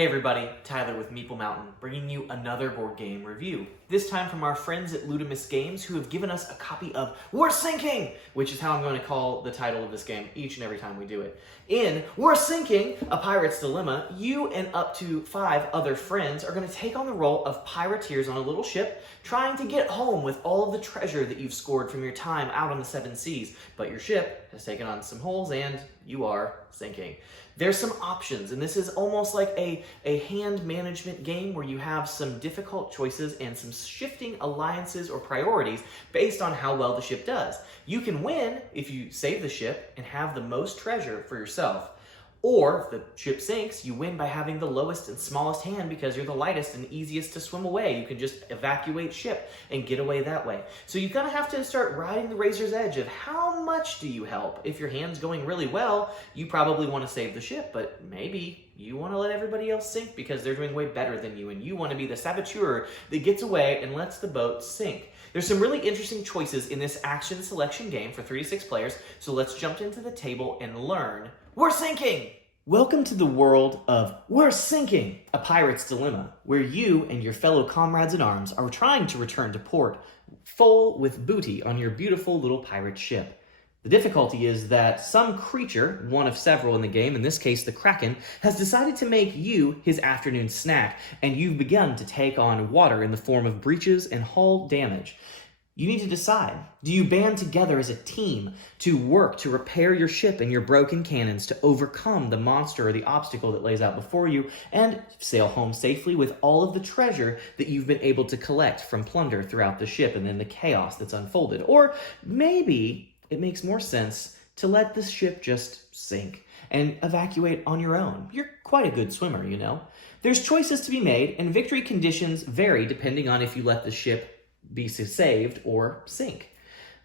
Hey everybody, Tyler with Meeple Mountain, bringing you another board game review. This time from our friends at Ludamus Games, who have given us a copy of We're Sinking, which is how I'm going to call the title of this game each and every time we do it. In We're Sinking, A Pirate's Dilemma, you and up to 5 other friends are going to take on the role of pirateers on a little ship, trying to get home with all of the treasure that you've scored from your time out on the 7 seas. But your ship has taken on some holes and you are sinking. There's some options, and this is almost like a hand management game where you have some difficult choices and some shifting alliances or priorities based on how well the ship does. You can win if you save the ship and have the most treasure for yourself. Or if the ship sinks, you win by having the lowest and smallest hand because you're the lightest and easiest to swim away. You can just evacuate ship and get away that way. So you're gonna have to start riding the razor's edge of how much do you help. If your hand's going really well, you probably want to save the ship, but maybe you want to let everybody else sink because they're doing way better than you, and you want to be the saboteur that gets away and lets the boat sink. There's some really interesting choices in this action selection game for 3 to 6 players, so let's jump into the table and learn We're Sinking! Welcome to the world of We're Sinking, A Pirate's Dilemma, where you and your fellow comrades in arms are trying to return to port full with booty on your beautiful little pirate ship. The difficulty is that some creature, one of several in the game, in this case the Kraken, has decided to make you his afternoon snack, and you've begun to take on water in the form of breaches and hull damage. You need to decide, do you band together as a team to work to repair your ship and your broken cannons to overcome the monster or the obstacle that lays out before you and sail home safely with all of the treasure that you've been able to collect from plunder throughout the ship and then the chaos that's unfolded? Or maybe it makes more sense to let the ship just sink and evacuate on your own. You're quite a good swimmer, you know. There's choices to be made, and victory conditions vary depending on if you let the ship be saved or sink.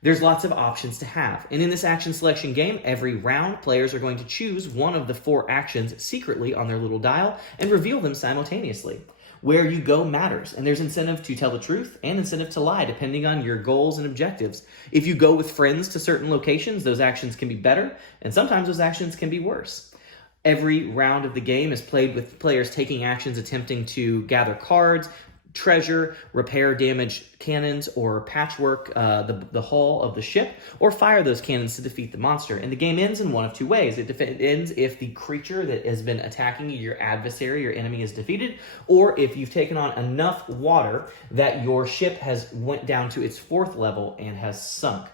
There's lots of options to have. And in this action selection game, every round, players are going to choose one of the 4 actions secretly on their little dial and reveal them simultaneously. Where you go matters, and there's incentive to tell the truth and incentive to lie, depending on your goals and objectives. If you go with friends to certain locations, those actions can be better, and sometimes those actions can be worse. Every round of the game is played with players taking actions attempting to gather cards, treasure, repair damaged cannons, or patchwork the hull of the ship, or fire those cannons to defeat the monster. And the game ends in one of 2 ways. It ends if the creature that has been attacking you, your adversary, your enemy, is defeated, or if you've taken on enough water that your ship has went down to its 4th level and has sunk.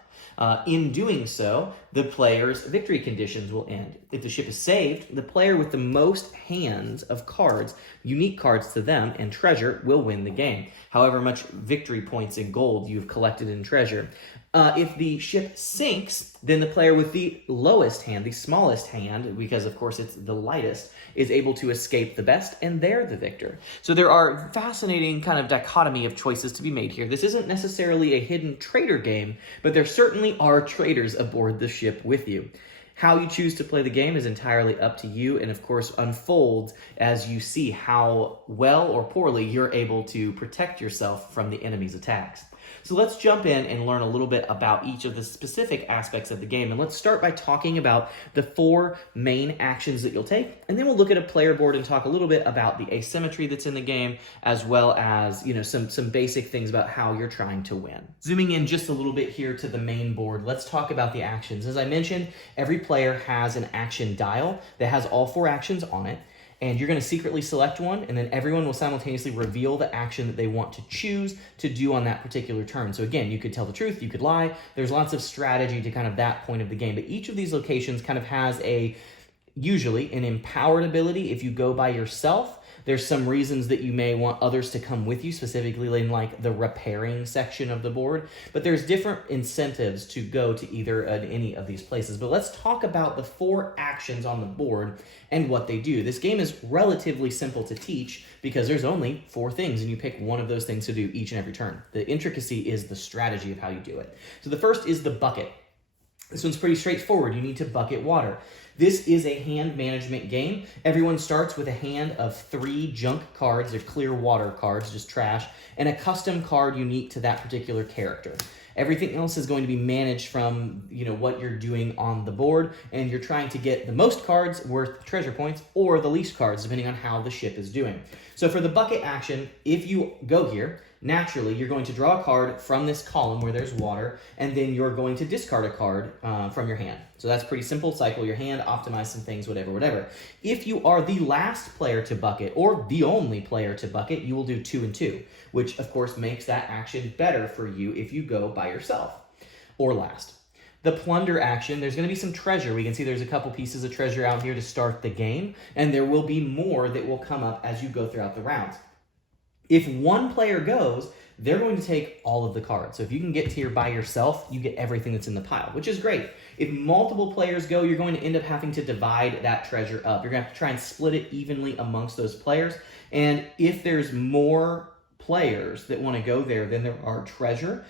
In doing so, the player's victory conditions will end. If the ship is saved, the player with the most hands of cards, unique cards to them, and treasure will win the game. However much victory points in gold you've collected in treasure. If the ship sinks, then the player with the lowest hand, the smallest hand, because of course it's the lightest, is able to escape the best, and they're the victor. So there are fascinating kind of dichotomy of choices to be made here. This isn't necessarily a hidden traitor game, but there certainly are traitors aboard the ship with you. How you choose to play the game is entirely up to you, and of course unfolds as you see how well or poorly you're able to protect yourself from the enemy's attacks. So let's jump in and learn a little bit about each of the specific aspects of the game. And let's start by talking about the 4 main actions that you'll take. And then we'll look at a player board and talk a little bit about the asymmetry that's in the game, as well as, you know, some basic things about how you're trying to win. Zooming in just a little bit here to the main board, let's talk about the actions. As I mentioned, every player has an action dial that has all 4 actions on it. And you're going to secretly select one, and then everyone will simultaneously reveal the action that they want to choose to do on that particular turn. So again, you could tell the truth, you could lie. There's lots of strategy to kind of that point of the game. But each of these locations kind of has usually an empowered ability. If you go by yourself, there's some reasons that you may want others to come with you, specifically in like the repairing section of the board. But there's different incentives to go to either any of these places. But let's talk about the 4 actions on the board and what they do. This game is relatively simple to teach because there's only 4 things, and you pick one of those things to do each and every turn. The intricacy is the strategy of how you do it. So the first is the bucket. This one's pretty straightforward. You need to bucket water. This is a hand management game. Everyone starts with a hand of 3 junk cards. They're clear water cards, just trash, and a custom card unique to that particular character. Everything else is going to be managed from, what you're doing on the board, and you're trying to get the most cards worth treasure points or the least cards, depending on how the ship is doing. So for the bucket action, if you go here, naturally, you're going to draw a card from this column where there's water, and then you're going to discard a card from your hand. So that's pretty simple. Cycle your hand, optimize some things, whatever. If you are the last player to bucket, or the only player to bucket, you will do 2 and 2, which of course makes that action better for you if you go by yourself, or last. The plunder action, there's going to be some treasure. We can see there's a couple pieces of treasure out here to start the game, and there will be more that will come up as you go throughout the rounds. If one player goes, they're going to take all of the cards. So if you can get here by yourself, you get everything that's in the pile, which is great. If multiple players go, you're going to end up having to divide that treasure up. You're going to have to try and split it evenly amongst those players. And if there's more players that want to go there than there are treasure,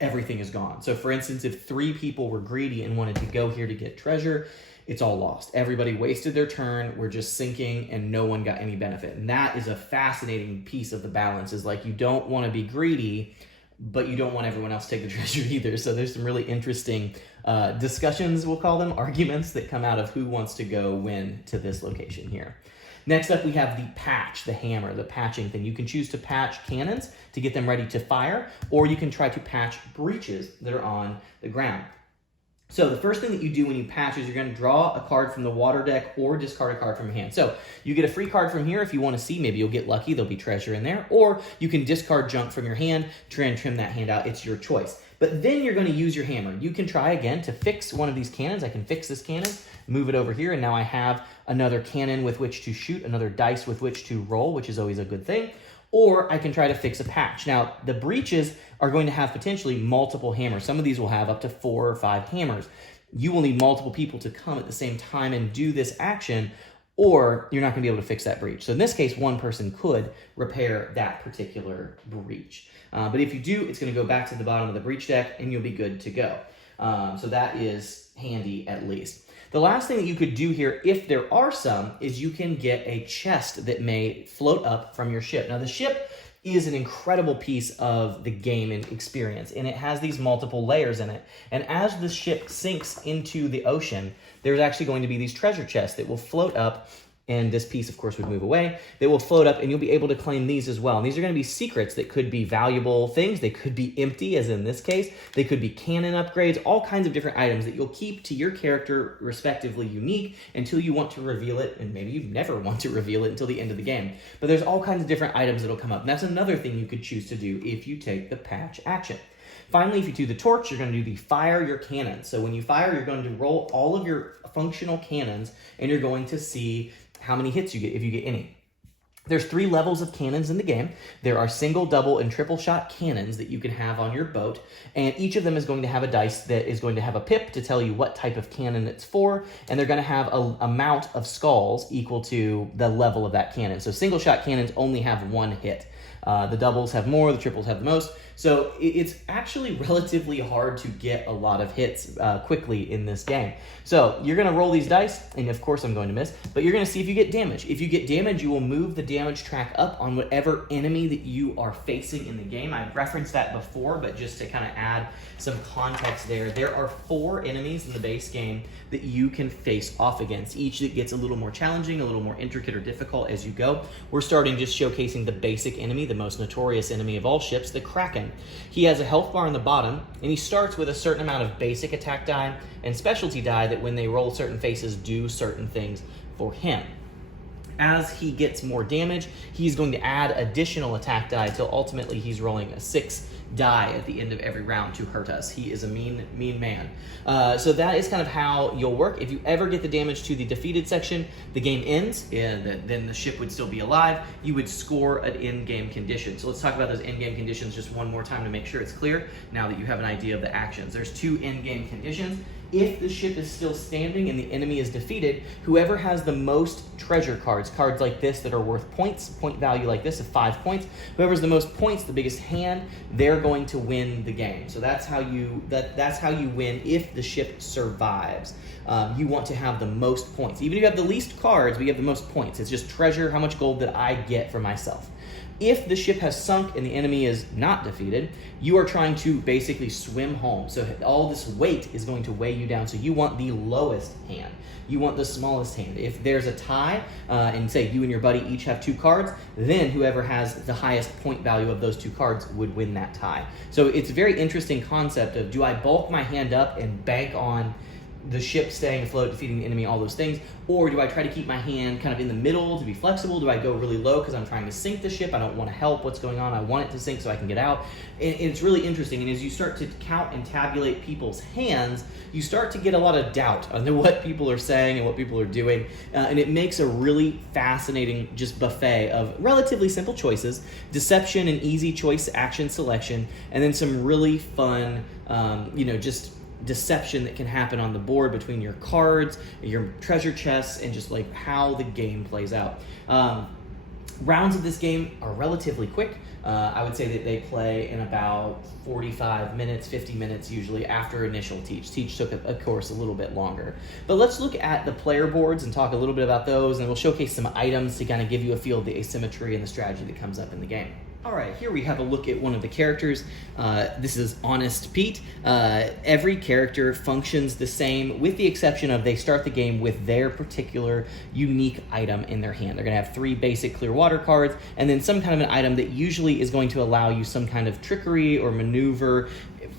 everything is gone. So for instance, if 3 people were greedy and wanted to go here to get treasure, it's all lost. Everybody wasted their turn. We're just sinking and no one got any benefit. And that is a fascinating piece of the balance, is like, you don't want to be greedy, but you don't want everyone else to take the treasure either. So there's some really interesting discussions, we'll call them, arguments that come out of who wants to go when to this location here. Next up, we have the patch, the hammer, the patching thing. You can choose to patch cannons to get them ready to fire, or you can try to patch breaches that are on the ground. So the first thing that you do when you patch is you're going to draw a card from the water deck or discard a card from your hand. So you get a free card from here if you want to see. Maybe you'll get lucky. There'll be treasure in there. Or you can discard junk from your hand, try and trim that hand out. It's your choice. But then you're going to use your hammer. You can try again to fix one of these cannons. I can fix this cannon, move it over here, and now I have another cannon with which to shoot, another dice with which to roll, which is always a good thing. Or I can try to fix a patch. Now, the breaches are going to have potentially multiple hammers. Some of these will have up to 4 or 5 hammers. You will need multiple people to come at the same time and do this action, or you're not going to be able to fix that breach. So in this case, one person could repair that particular breach. But if you do, it's going to go back to the bottom of the breach deck, and you'll be good to go. So that is handy, at least. The last thing that you could do here, if there are some, is you can get a chest that may float up from your ship. Now, the ship is an incredible piece of the game and experience, and it has these multiple layers in it. And as the ship sinks into the ocean, there's actually going to be these treasure chests that will float up, and this piece, of course, would move away. They will float up, and you'll be able to claim these as well. And these are going to be secrets that could be valuable things. They could be empty, as in this case. They could be cannon upgrades, all kinds of different items that you'll keep to your character, respectively unique, until you want to reveal it, and maybe you never want to reveal it until the end of the game. But there's all kinds of different items that'll come up, and that's another thing you could choose to do if you take the patch action. Finally, if you do the torch, you're going to do the fire your cannons. So when you fire, you're going to roll all of your functional cannons, and you're going to see how many hits you get, if you get any. There's 3 levels of cannons in the game. There are single, double, and triple shot cannons that you can have on your boat, and each of them is going to have a dice that is going to have a pip to tell you what type of cannon it's for, and they're going to have an amount of skulls equal to the level of that cannon. So single shot cannons only have 1 hit. The doubles have more, the triples have the most. So it's actually relatively hard to get a lot of hits quickly in this game. So you're going to roll these dice, and of course I'm going to miss, but you're going to see if you get damage. If you get damage, you will move the damage track up on whatever enemy that you are facing in the game. I've referenced that before, but just to kind of add some context there are 4 enemies in the base game that you can face off against. Each that gets a little more challenging, a little more intricate or difficult as you go. We're starting just showcasing the basic enemy, the most notorious enemy of all ships, the Kraken. He has a health bar on the bottom, and he starts with a certain amount of basic attack die and specialty die that when they roll certain faces do certain things for him. As he gets more damage, he's going to add additional attack die until ultimately he's rolling a 6 die at the end of every round to hurt us. He is a mean man. So that is kind of how you'll work. If you ever get the damage to the defeated section, the game ends, and then the ship would still be alive. You would score an in-game condition. So let's talk about those in-game conditions just one more time to make sure it's clear, now that you have an idea of the actions. There's 2 in-game conditions. If the ship is still standing and the enemy is defeated, whoever has the most treasure cards like this that are worth points, point value like this of 5 points, whoever's the most points, the biggest hand, they're going to win the game. So that's how you win if the ship survives. You want to have the most points. Even if you have the least cards, but you have the most points. It's just treasure, how much gold did I get for myself. If the ship has sunk and the enemy is not defeated, you are trying to basically swim home. So all this weight is going to weigh you down. So you want the lowest hand. You want the smallest hand. If there's a tie, and say you and your buddy each have 2 cards, then whoever has the highest point value of those 2 cards would win that tie. So it's a very interesting concept of, do I bulk my hand up and bank on the ship staying afloat, defeating the enemy, all those things? Or do I try to keep my hand kind of in the middle to be flexible? Do I go really low because I'm trying to sink the ship? I don't want to help what's going on. I want it to sink so I can get out. And it's really interesting. And as you start to count and tabulate people's hands, you start to get a lot of doubt on what people are saying and what people are doing. And it makes a really fascinating just buffet of relatively simple choices, deception and easy choice action selection, and then some really fun, just deception that can happen on the board between your cards, your treasure chests, and just like how the game plays out. Rounds of this game are relatively quick. I would say that they play in about 45 minutes, 50 minutes usually after initial teach. Teach took, of course, a little bit longer. But let's look at the player boards and talk a little bit about those, and we'll showcase some items to kind of give you a feel of the asymmetry and the strategy that comes up in the game. All right, here we have a look at one of the characters. This is Honest Pete. Every character functions the same, with the exception of they start the game with their particular unique item in their hand. They're gonna have 3 basic clear water cards, and then some kind of an item that usually is going to allow you some kind of trickery or maneuver.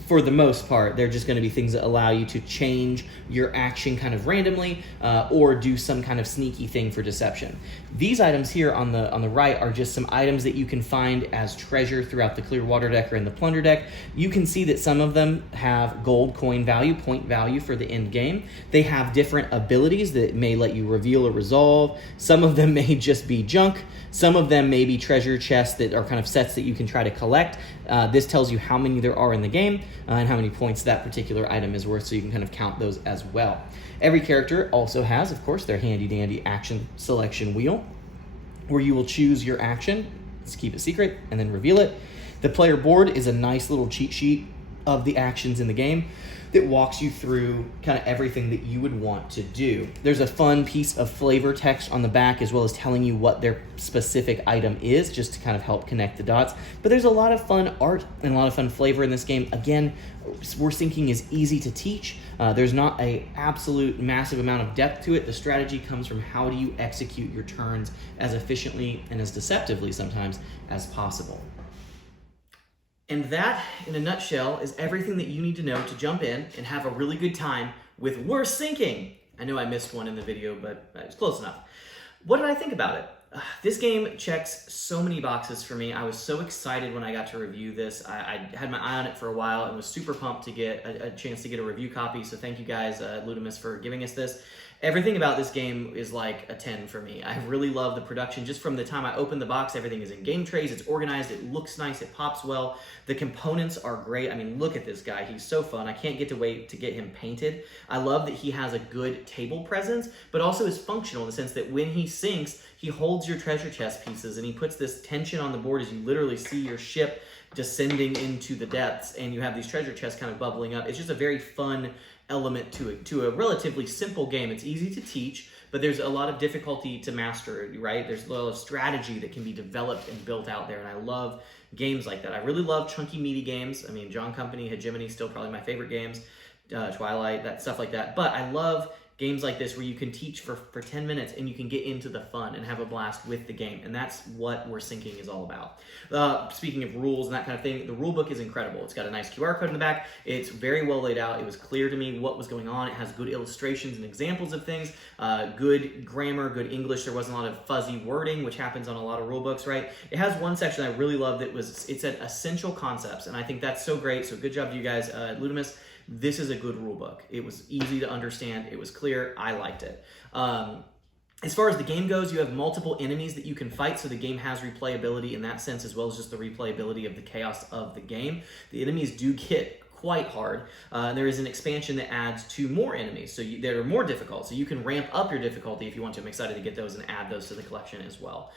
For the most part, they're just going to be things that allow you to change your action kind of randomly, or do some kind of sneaky thing for deception. These items here on the right are just some items that you can find as treasure throughout the clear water deck or in the plunder deck. You can see that some of them have gold coin value, point value for the end game. They have different abilities that may let you reveal or resolve. Some of them may just be junk. Some of them may be treasure chests that are kind of sets that you can try to collect. This tells you how many there are in the game and how many points that particular item is worth, so you can kind of count those as well. Every character also has, of course, their handy-dandy action selection wheel, where you will choose your action, let's keep it secret, and then reveal it. The player board is a nice little cheat sheet of the actions in the game that walks you through kind of everything that you would want to do. There's a fun piece of flavor text on the back, as well as telling you what their specific item is, just to kind of help connect the dots. But there's a lot of fun art and a lot of fun flavor in this game. Again, War Sinking is easy to teach. There's not a absolute massive amount of depth to it. The strategy comes from how do you execute your turns as efficiently and as deceptively sometimes as possible. And that, in a nutshell, is everything that you need to know to jump in and have a really good time with War Sinking. I know I missed one in the video, but it's close enough. What did I think about it? This game checks so many boxes for me. I was so excited when I got to review this. I had my eye on it for a while and was super pumped to get a chance to get a review copy. So thank you guys, Ludamus, for giving us this. Everything about this game is like a 10 for me. I really love the production. Just from the time I opened the box, everything is in game trays. It's organized. It looks nice. It pops well. The components are great. I mean, look at this guy. He's so fun. I can't wait to get him painted. I love that he has a good table presence, but also is functional in the sense that when he sinks, he holds your treasure chest pieces and he puts this tension on the board as you literally see your ship descending into the depths and you have these treasure chests kind of bubbling up. It's just a very fun element to a relatively simple game. It's easy to teach, but there's a lot of difficulty to master, right? There's a lot of strategy that can be developed and built out there, and I love games like that. I really love chunky, meaty games. I mean, John Company, Hegemony, still probably my favorite games, Twilight, that stuff like that. But I love games like this where you can teach for 10 minutes and you can get into the fun and have a blast with the game. And that's what War Sinking is all about. Speaking of rules and that kind of thing, the rule book is incredible. It's got a nice QR code in the back. It's very well laid out. It was clear to me what was going on. It has good illustrations and examples of things, good grammar, good English. There wasn't a lot of fuzzy wording, which happens on a lot of rule books, right? It has one section I really loved that it said essential concepts. And I think that's so great. So good job to you guys, Ludamus. This is a good rule book. It was easy to understand. It was clear. I liked it. As far as the game goes, you have multiple enemies that you can fight, so the game has replayability in that sense, as well as just the replayability of the chaos of the game. The enemies do get quite hard. There is an expansion that adds 2 more enemies, so they're more difficult. So you can ramp up your difficulty if you want to. I'm excited to get those and add those to the collection as well.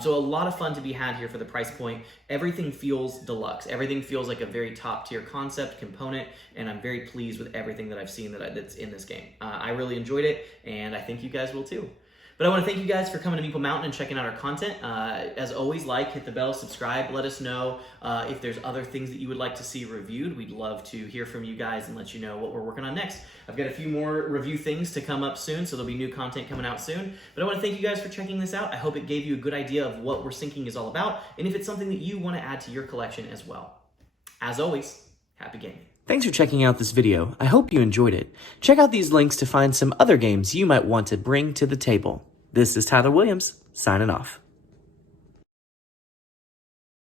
So a lot of fun to be had here for the price point. Everything feels deluxe. Everything feels like a very top tier concept component, and I'm very pleased with everything that I've seen that's in this game. I really enjoyed it, and I think you guys will too. But I want to thank you guys for coming to Meeple Mountain and checking out our content. As always, like, hit the bell, subscribe. Let us know if there's other things that you would like to see reviewed. We'd love to hear from you guys and let you know what we're working on next. I've got a few more review things to come up soon, so there'll be new content coming out soon. But I want to thank you guys for checking this out. I hope it gave you a good idea of what We're Sinking is all about, and if it's something that you want to add to your collection as well. As always, happy gaming. Thanks for checking out this video. I hope you enjoyed it. Check out these links to find some other games you might want to bring to the table. This is Tyler Williams, signing off.